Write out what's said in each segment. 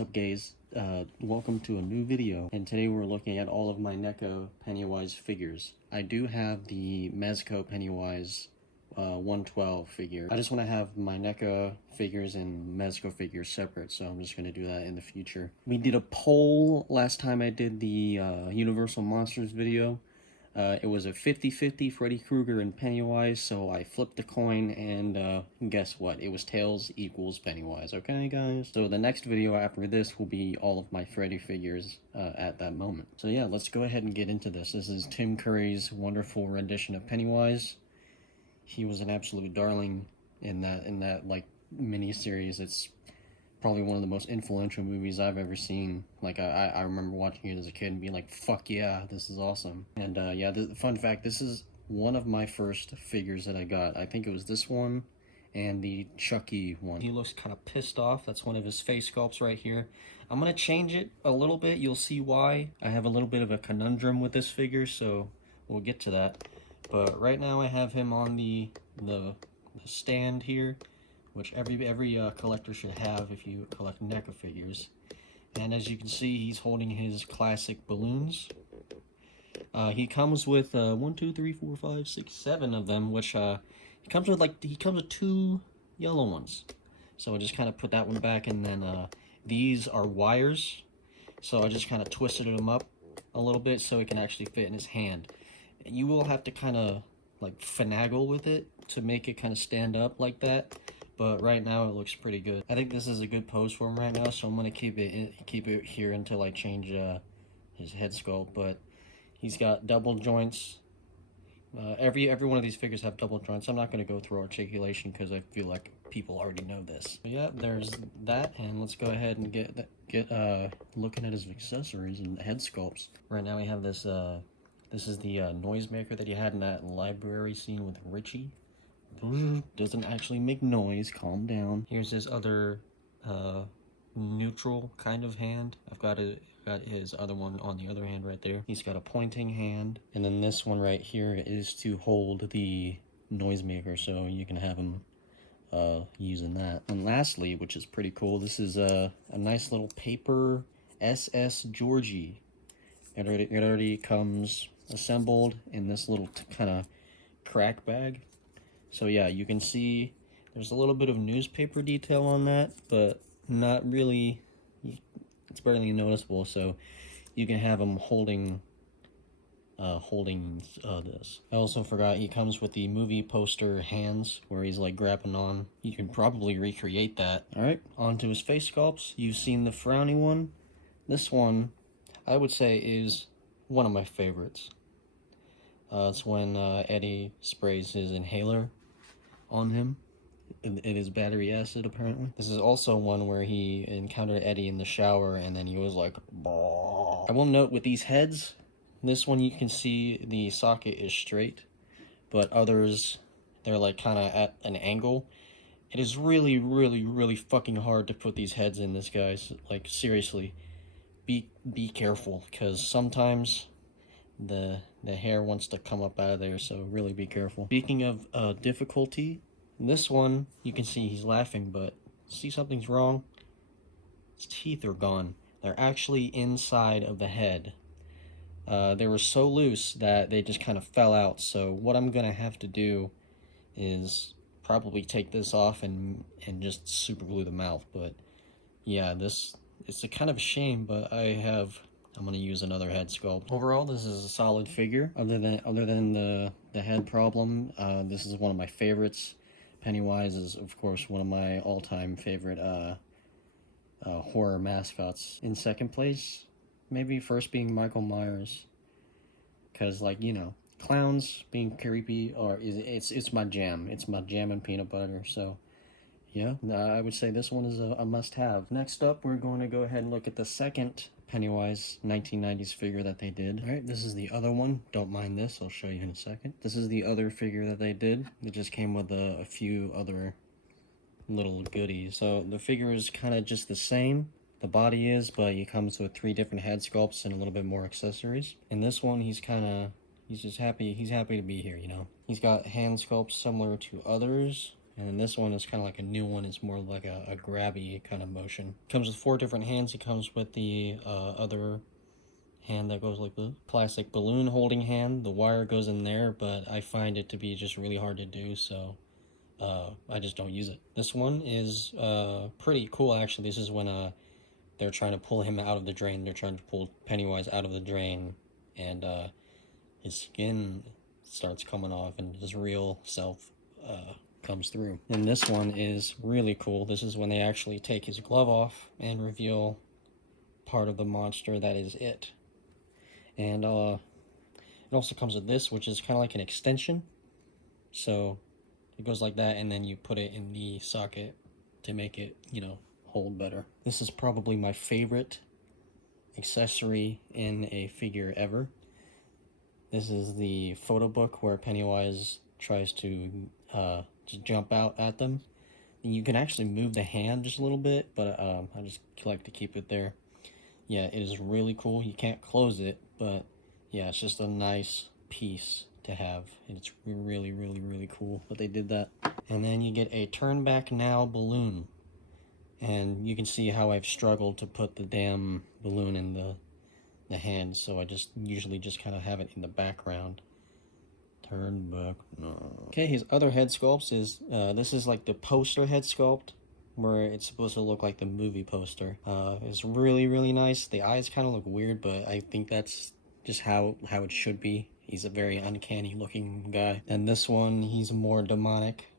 up, guys? Welcome to a new video, and today we're looking at all of my NECA Pennywise figures. I do have the Mezco Pennywise 112 figure. I just want to have my NECA figures and Mezco figures separate, so I'm just going to do that in the future. We did a poll last time I did the Universal Monsters video. It was a 50-50 Freddy Krueger and Pennywise, so I flipped the coin, and guess what? It was tails equals Pennywise, okay guys? So the next video after this will be all of my Freddy figures at that moment. So yeah, let's go ahead and get into this. This is Tim Curry's wonderful rendition of Pennywise. He was an absolute darling in that like mini-series. It's probably one of the most influential movies I've ever seen. Like, I remember watching it as a kid and being like, fuck yeah, this is awesome. And yeah, the fun fact, this is one of my first figures that I got. I think it was this one and the Chucky one. He looks kind of pissed off. That's one of his face sculpts right here. I'm gonna change it a little bit. You'll see why. I have a little bit of a conundrum with this figure, so we'll get to that. But right now I have him on the stand here, which every collector should have if you collect NECA figures. And as you can see, he's holding his classic balloons. He comes with 1, 2, 3, 4, 5, 6, 7 of them, which he comes with 2 yellow ones. So I just kind of put that one back, and then these are wires. So I just kind of twisted them up a little bit so it can actually fit in his hand. You will have to kind of like finagle with it to make it kind of stand up like that. But right now it looks pretty good. I think this is a good pose for him right now, so I'm gonna keep it here until I change his head sculpt. But he's got double joints. Every one of these figures have double joints. I'm not gonna go through articulation because I feel like people already know this. But yeah, there's that, and let's go ahead and get looking at his accessories and head sculpts. Right now we have this. This is the noisemaker that he had in that library scene with Richie. Doesn't actually make noise, calm down. Here's his other neutral kind of hand. I've got his other one on the other hand right there. He's got a pointing hand, and then this one right here is to hold the noisemaker, so you can have him using that. And lastly, which is pretty cool, this is a nice little paper SS Georgie. It already comes assembled in this little kind of crack bag. So yeah, you can see there's a little bit of newspaper detail on that, but not really, it's barely noticeable. So you can have him holding this. I also forgot he comes with the movie poster hands where he's like grabbing on. You can probably recreate that. All right, on to his face sculpts. You've seen the frowny one. This one, I would say, is one of my favorites. It's when Eddie sprays his inhaler on him. It is battery acid, apparently. This is also one where he encountered Eddie in the shower, and then he was like, bah. I will note with these heads, this one you can see the socket is straight, but others, they're like kind of at an angle. It is really, really, really fucking hard to put these heads in this, guys. Like, seriously. Be careful, because sometimes the hair wants to come up out of there, so really be careful. Speaking of difficulty, this one, you can see he's laughing, but see something's wrong? His teeth are gone. They're actually inside of the head. They were so loose that they just kind of fell out, so what I'm gonna have to do is probably take this off and just super glue the mouth. But yeah, it's a kind of a shame, but I'm gonna use another head sculpt. Overall, this is a solid figure. Other than the head problem, this is one of my favorites. Pennywise is, of course, one of my all-time favorite horror mascots. In second place, maybe first being Michael Myers, because, like, you know, clowns being creepy it's my jam. It's my jam and peanut butter. So yeah, I would say this one is a must-have. Next up, we're going to go ahead and look at the second Pennywise 1990s figure that they did. Alright, this is the other one. Don't mind this, I'll show you in a second. This is the other figure that they did. It just came with a few other little goodies. So the figure is kind of just the same. The body is, but he comes with 3 different head sculpts and a little bit more accessories. In this one, he's just happy. He's happy to be here, you know. He's got hand sculpts similar to others, And this one is kind of like a new one. It's more like a grabby kind of motion. Comes with 4 different hands. It comes with the other hand that goes like the classic balloon holding hand. The wire goes in there, but I find it to be just really hard to do, so I just don't use it. This one is pretty cool, actually. This is when they're trying to pull him out of the drain. They're trying to pull Pennywise out of the drain, and his skin starts coming off, and his real self comes through. And this one is really cool. This is when they actually take his glove off and reveal part of the monster that is it. And it also comes with this, which is kind of like an extension. So it goes like that, and then you put it in the socket to make it, you know, hold better. This is probably my favorite accessory in a figure ever. This is the photo book where Pennywise tries to just jump out at them. And you can actually move the hand just a little bit, but I just like to keep it there. Yeah, it is really cool. You can't close it, but yeah, it's just a nice piece to have. And it's really, really, really cool that they did that. And then you get a turn back now balloon. And you can see how I've struggled to put the damn balloon in the hand, so I just usually just kind of have it in the background. Turn back now. Okay, his other head sculpts is, this is like the poster head sculpt, where it's supposed to look like the movie poster. It's really, really nice. The eyes kind of look weird, but I think that's just how it should be. He's a very uncanny looking guy. And this one, he's more demonic.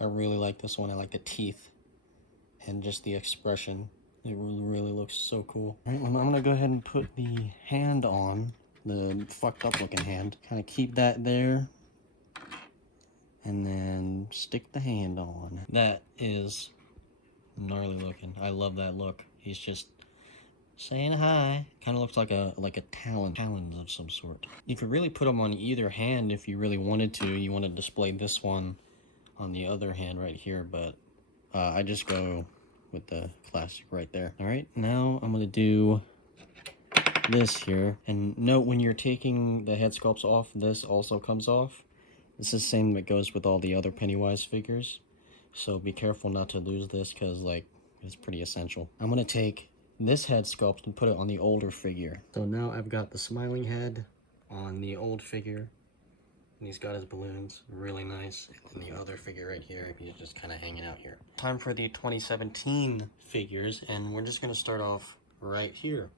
I really like this one. I like the teeth and just the expression. It really looks so cool. All right, I'm gonna go ahead and put the hand on, the fucked up looking hand. Kind of keep that there, and then stick the hand on. That is gnarly looking. I love that look. He's just saying hi. Kind of looks like a talons of some sort. You could really put them on either hand if you really wanted to. You want to display this one on the other hand right here, but I just go with the classic right there. All right, now I'm gonna do this here. And note, when you're taking the head sculpts off, this also comes off. This is the same that goes with all the other Pennywise figures. So be careful not to lose this, because like it's pretty essential. I'm gonna take this head sculpt and put it on the older figure. So now I've got the smiling head on the old figure, and he's got his balloons, really nice. And the other figure right here, he's just kind of hanging out here. Time for the 2017 figures, and we're just gonna start off right here.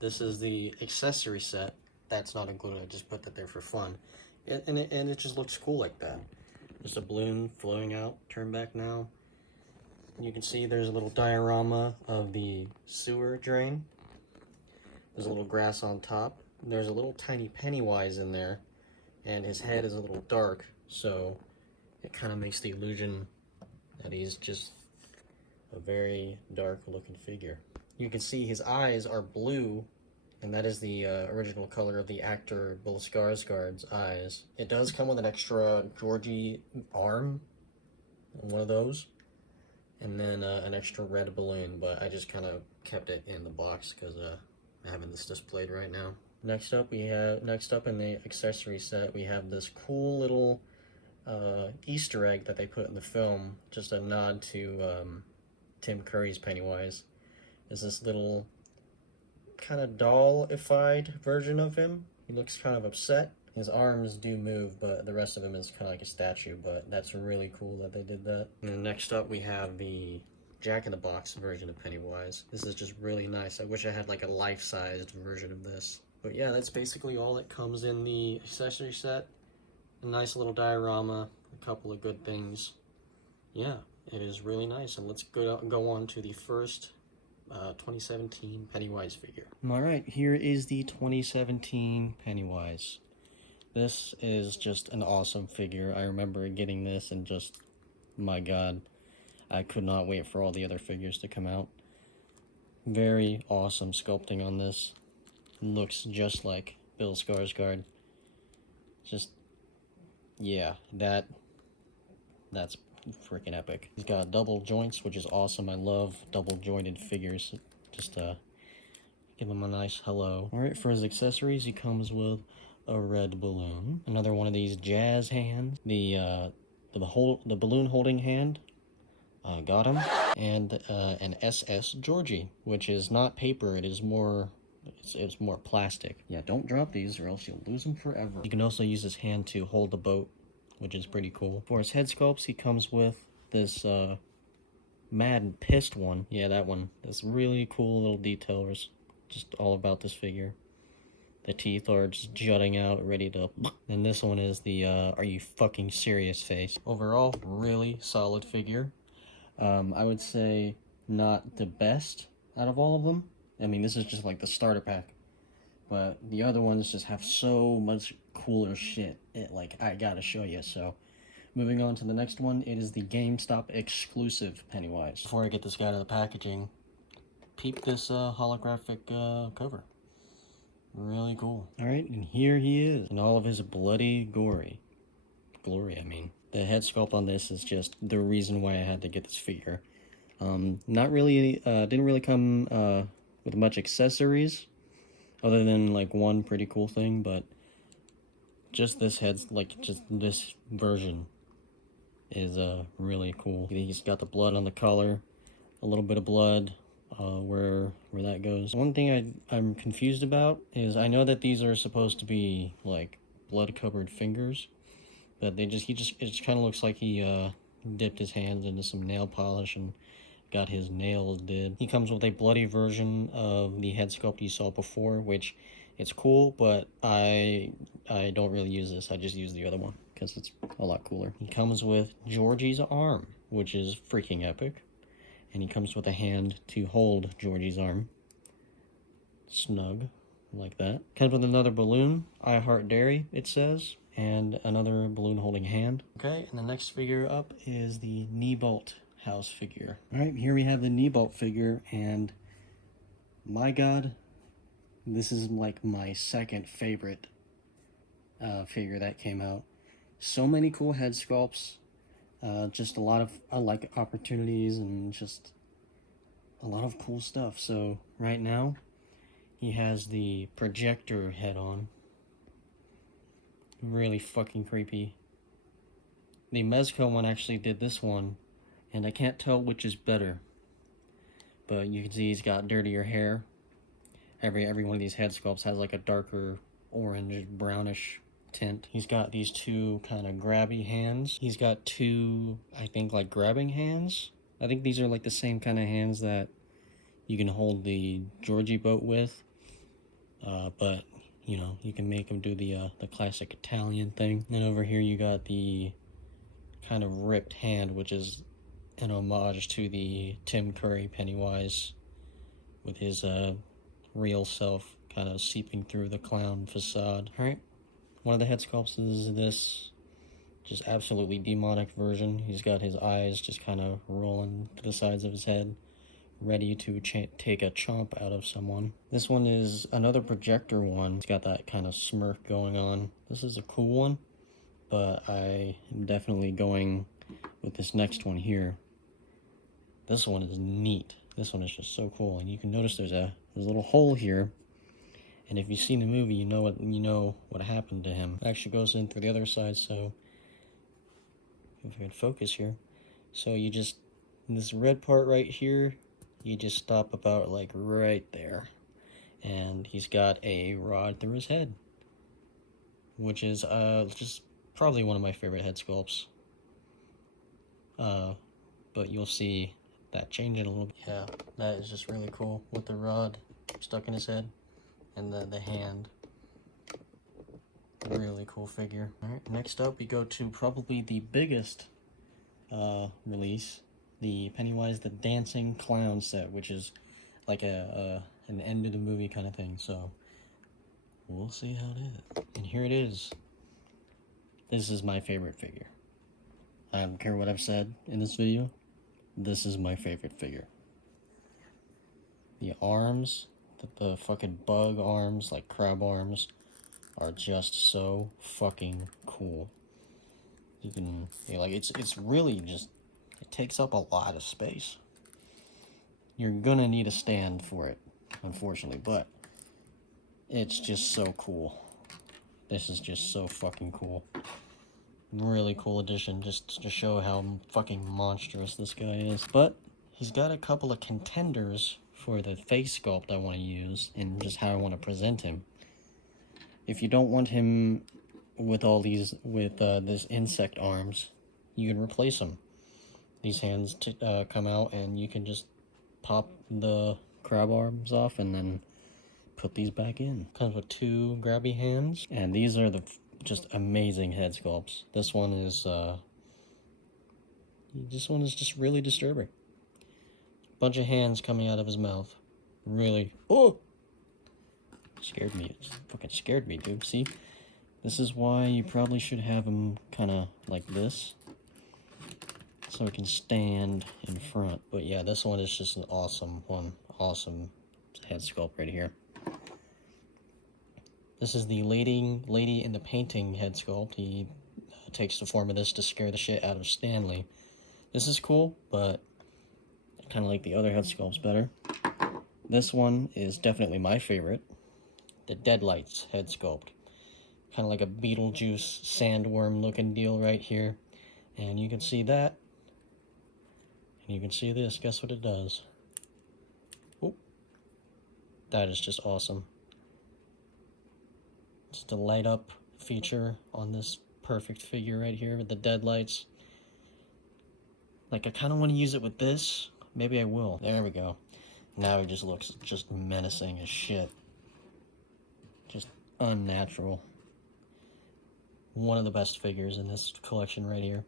This is the accessory set. That's not included, I just put that there for fun. And it just looks cool like that. Just a balloon flowing out, turn back now. And you can see there's a little diorama of the sewer drain. There's a little grass on top. There's a little tiny Pennywise in there, and his head is a little dark, so it kind of makes the illusion that he's just a very dark looking figure. You can see his eyes are blue, and that is the original color of the actor Bill Skarsgård's eyes. It does come with an extra Georgie arm, one of those, and then an extra red balloon, but I just kind of kept it in the box because I'm having this displayed right now. Next up in the accessory set, we have this cool little Easter egg that they put in the film, just a nod to Tim Curry's Pennywise. Is this little kind of doll-ified version of him. He looks kind of upset. His arms do move, but the rest of him is kind of like a statue, but that's really cool that they did that. And then next up we have the Jack-in-the-Box version of Pennywise. This is just really nice. I wish I had like a life-sized version of this. But yeah, that's basically all that comes in the accessory set. A nice little diorama, a couple of good things. Yeah, it is really nice. And let's go on to the first 2017 Pennywise figure. Alright, here is the 2017 Pennywise. This is just an awesome figure. I remember getting this and just, my god, I could not wait for all the other figures to come out. Very awesome sculpting on this. Looks just like Bill Skarsgård. Just, yeah, that's freaking epic. He's got double joints, which is awesome. I love double jointed figures. Just give him a nice hello. Alright, for his accessories, he comes with a red balloon, another one of these jazz hands, the the balloon holding hand. Got him. And an SS Georgie, which is not paper, it is more, it's more plastic. Yeah, don't drop these or else you'll lose them forever. You can also use his hand to hold the boat, which is pretty cool. For his head sculpts, he comes with this mad and pissed one. Yeah, that one. This really cool little details. Just all about this figure. The teeth are just jutting out, ready to... And this one is the, are you fucking serious face. Overall, really solid figure. I would say not the best out of all of them. I mean, this is just like the starter pack. But the other ones just have so much cooler shit. I gotta show you, so... Moving on to the next one, it is the GameStop exclusive Pennywise. Before I get this guy out of the packaging, peep this holographic cover. Really cool. Alright, and here he is, in all of his bloody glory. I mean. The head sculpt on this is just the reason why I had to get this figure. Not really, didn't really come with much accessories, other than like one pretty cool thing, but just this head's, like, just this version is really cool. He's got the blood on the collar, a little bit of blood where that goes. One thing I'm confused about is I know that these are supposed to be like blood covered fingers, but it just kind of looks like he dipped his hands into some nail polish and got his nails did. He comes with a bloody version of the head sculpt you saw before, which it's cool, but I don't really use this. I just use the other one because it's a lot cooler. He comes with Georgie's arm, which is freaking epic. And he comes with a hand to hold Georgie's arm. Snug, like that. Comes with another balloon, I Heart Dairy, it says, and another balloon holding hand. Okay, and the next figure up is the Kneebolt house figure. Alright, here we have the Kneebolt figure, and my god, this is like my second favorite figure that came out. So many cool head sculpts. Just a lot of opportunities and just a lot of cool stuff. So right now he has the projector head on. Really fucking creepy. The Mezco one actually did this one, and I can't tell which is better, but you can see he's got dirtier hair. Every one of these head sculpts has like a darker orange brownish tint. He's got these two kind of grabby hands. He's got two, I think, like grabbing hands. I think these are like the same kind of hands that you can hold the Georgie boat with. But, you know, you can make him do the classic Italian thing. And then over here you got the kind of ripped hand, which is an homage to the Tim Curry Pennywise with his real self kind of seeping through the clown facade. Alright. One of the head sculpts is this just absolutely demonic version. He's got his eyes just kind of rolling to the sides of his head, ready to take a chomp out of someone. This one is another projector one. It's got that kind of smirk going on. This is a cool one, but I am definitely going with this next one here. This one is neat. This one is just so cool, and you can notice there's a little hole here. And if you've seen the movie, you know what happened to him. It actually goes in through the other side, so if I can focus here. So you just, this red part right here, you just stop about like right there. And he's got a rod through his head, which is just probably one of my favorite head sculpts. But you'll see that change it a little bit. Yeah, that is just really cool with the rod stuck in his head. And the hand. Really cool figure. Alright, next up we go to probably the biggest release, the Pennywise the Dancing Clown set, which is like an end of the movie kind of thing, so we'll see how it is. And here it is. This is my favorite figure. I don't care what I've said in this video, this is my favorite figure. The arms, the fucking bug arms, like crab arms, are just so fucking cool. You can, like, it's really just, it takes up a lot of space. You're gonna need a stand for it, unfortunately, but it's just so cool. This is just so fucking cool. Really cool addition, just to show how fucking monstrous this guy is. But he's got a couple of contenders for the face sculpt I want to use, and just how I want to present him. If you don't want him with all these, with this insect arms, you can replace him. These hands come out, and you can just pop the crab arms off, and then put these back in. Comes with 2 grabby hands, and these are the just amazing head sculpts. This one is just really disturbing. Bunch of hands coming out of his mouth. Really, oh, scared me. It fucking scared me, dude. See, this is why you probably should have him kind of like this, so it can stand in front. But yeah, this one is just an awesome one. Awesome head sculpt right here. This is the lady in the painting head sculpt. He takes the form of this to scare the shit out of Stanley. This is cool, but I kind of like the other head sculpts better. This one is definitely my favorite. The Deadlights head sculpt. Kind of like a Beetlejuice sandworm looking deal right here. And you can see that. And you can see this. Guess what it does? Oh, that is just awesome. Just a light up feature on this perfect figure right here with the deadlights. Like, I kind of want to use it with this. Maybe I will. There we go. Now he just looks just menacing as shit. Just unnatural. One of the best figures in this collection right here.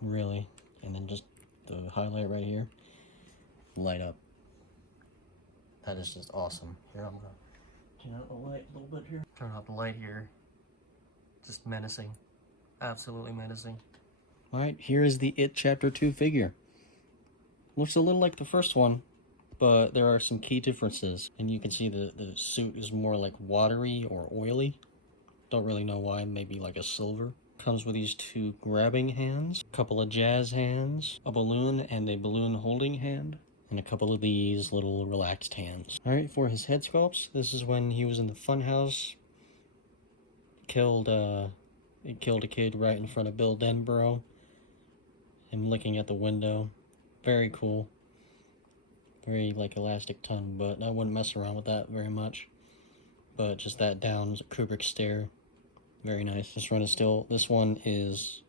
Really. And then just the highlight right here. Light up. That is just awesome. Here, I'm gonna turn out the light a little bit here. Turn out the light here. Just menacing. Absolutely menacing. Alright, here is the It Chapter 2 figure. Looks a little like the first one, but there are some key differences. And you can see the suit is more like watery or oily. Don't really know why, maybe like a silver. Comes with these 2 grabbing hands, a couple of jazz hands, a balloon and a balloon holding hand, and a couple of these little relaxed hands. Alright, for his head sculpts, this is when he was in the funhouse. Killed a kid right in front of Bill Denborough. Him looking at the window. Very cool. Very like elastic tongue, but I wouldn't mess around with that very much. But just that down Kubrick stare. Very nice. This one is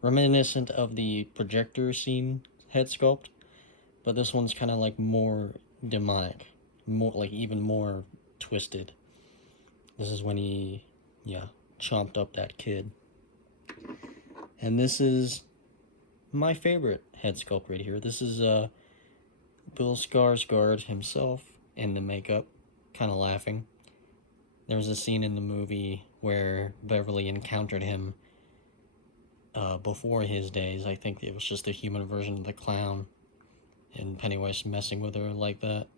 reminiscent of the projector scene head sculpt, but this one's kind of like more demonic, more like even more twisted. This is when he, chomped up that kid. And this is my favorite head sculpt right here. This is Bill Skarsgård himself in the makeup, kind of laughing. There was a scene in the movie where Beverly encountered him before his days. I think it was just a human version of the clown, and Pennywise messing with her like that.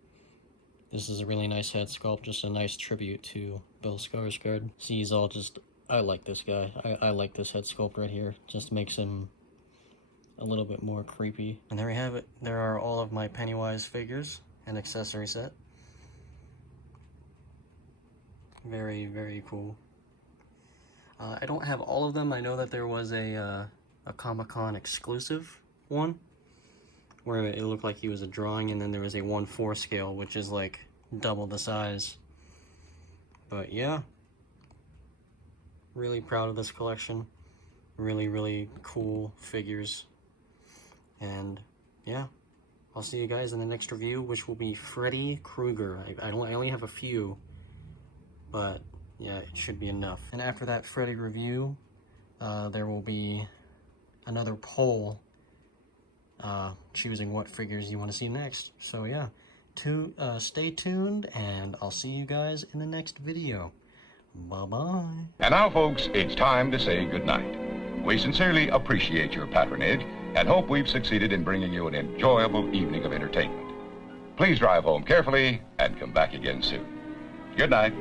This is a really nice head sculpt, just a nice tribute to Bill Skarsgård. See, he's all just, I like this guy. I like this head sculpt right here. Just makes him a little bit more creepy. And there we have it. There are all of my Pennywise figures and accessory set. Very, very cool. I don't have all of them. I know that there was a Comic-Con exclusive one where it looked like he was a drawing, and then there was a 1/4 scale, which is like double the size. But yeah, really proud of this collection. Really, really cool figures. And yeah, I'll see you guys in the next review, which will be Freddy Krueger. I only have a few, but yeah, it should be enough. And after that Freddy review, there will be another poll choosing what figures you want to see next. So yeah, stay tuned, and I'll see you guys in the next video. Bye-bye. And now, folks, it's time to say goodnight. We sincerely appreciate your patronage and hope we've succeeded in bringing you an enjoyable evening of entertainment. Please drive home carefully and come back again soon. Good night.